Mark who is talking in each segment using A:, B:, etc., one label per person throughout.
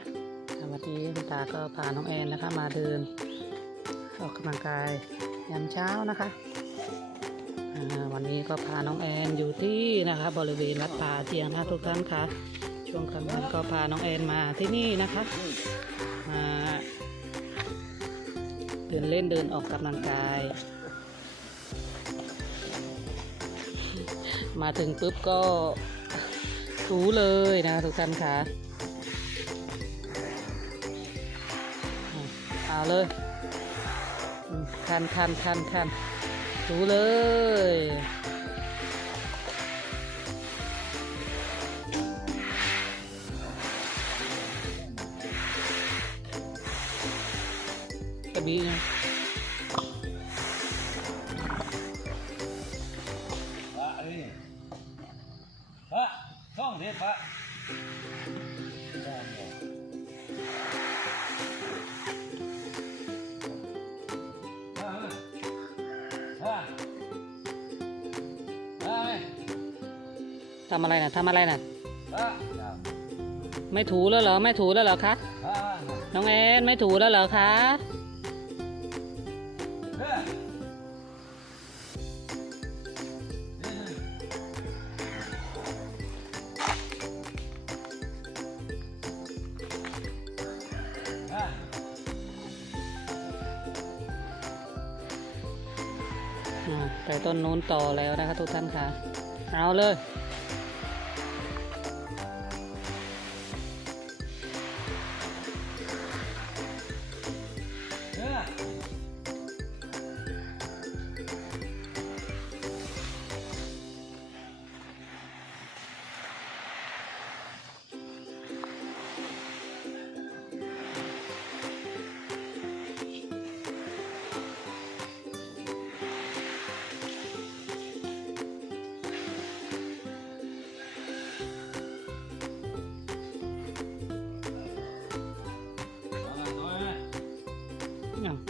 A: นนะคะสวัสดีคุณตาก็พาน้องแอนนะคะมาเดินออกกำลังกายยามเช้านะคะวันนี้ก็พาน้องแอนอยู่ที่นะคะ บริเวณวัดป่าเทียงนะทุกท่านค่ะ ช่วงกลางวันก็พาน้องแอนมาที่นี่นะคะมาเดินเล่นเดินออกกำลังกาย มาถึงปุ๊บก็ถูเลยนะคะทุกท่านคะ่ะ เอาเลยคันคันคันคันถูเลยกระบี่
B: พระท่องเด็ดพระ ทำ
A: อะไรนะทำอะไรนะ
B: พระ
A: ไม่ถูแล้วเหรอ ไม่ถูแล้วเหรอคะ
B: พระ
A: น้องแอนไม่ถูแล้วเหรอคะ
B: เฮ้ย
A: อ่าไปต้นนู้นต่อแล้วนะคะทุกท่านค่ะ เอาเลย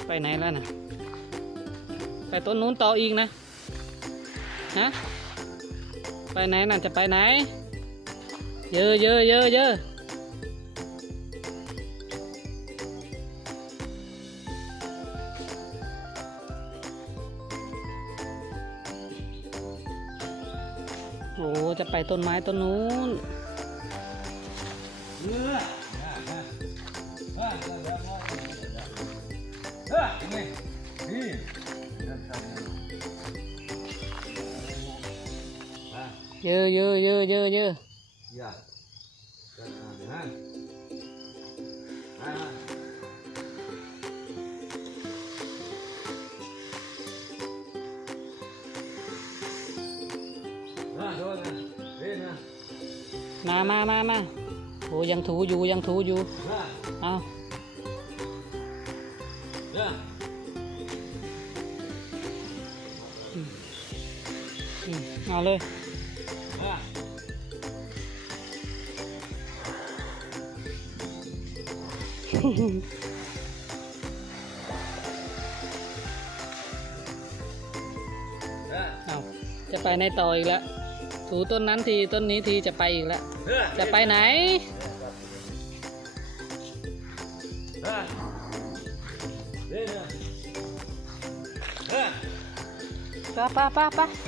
A: ไปไหนแล้วนะไปต้นนู้นต่ออีกนะฮะไปไหนน่ะจะไปไหน เยอะเยอะเยอะเยอะโอ้จะไปต้นไม้ต้นนู้น
B: เฮ้ยเเฮ้ยนี่นี่
A: เยอะเยอะเยอะเเอา
B: เล
A: ย
B: มา
A: เด้
B: อ
A: เอาจะไปในต่ออีกแล้ว ถูต้นนั้นทีต้นนี้ทีจะไปอีกแล้ว
B: เด้อ
A: จะไปไหน
B: เด้อเล่นนะเด้อ
A: ป้าป้าป้าป้า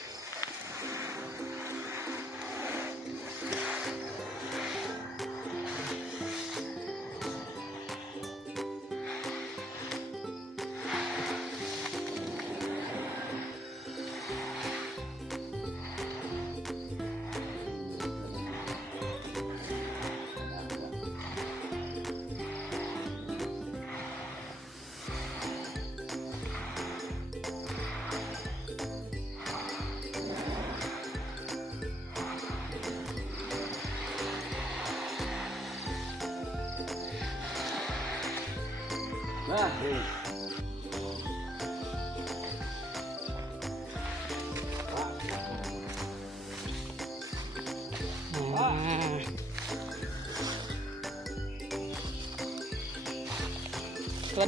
A: สวั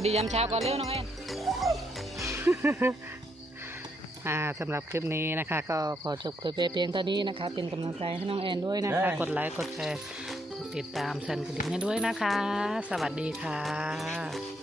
A: สดียามเช้าก่อนเร็วน้องแอนอ่าสำหรับคลิปนี้นะคะ ก็ขอจบคลิปไว้เพียงเท่านี้นะคะ เป็นกำลังใจให้น้องแอนด้วยนะคะ กดไลค์กดแชร์กดติดตามสั่นกระดิ่งให้ด้วยนะคะ สวัสดีค่ะ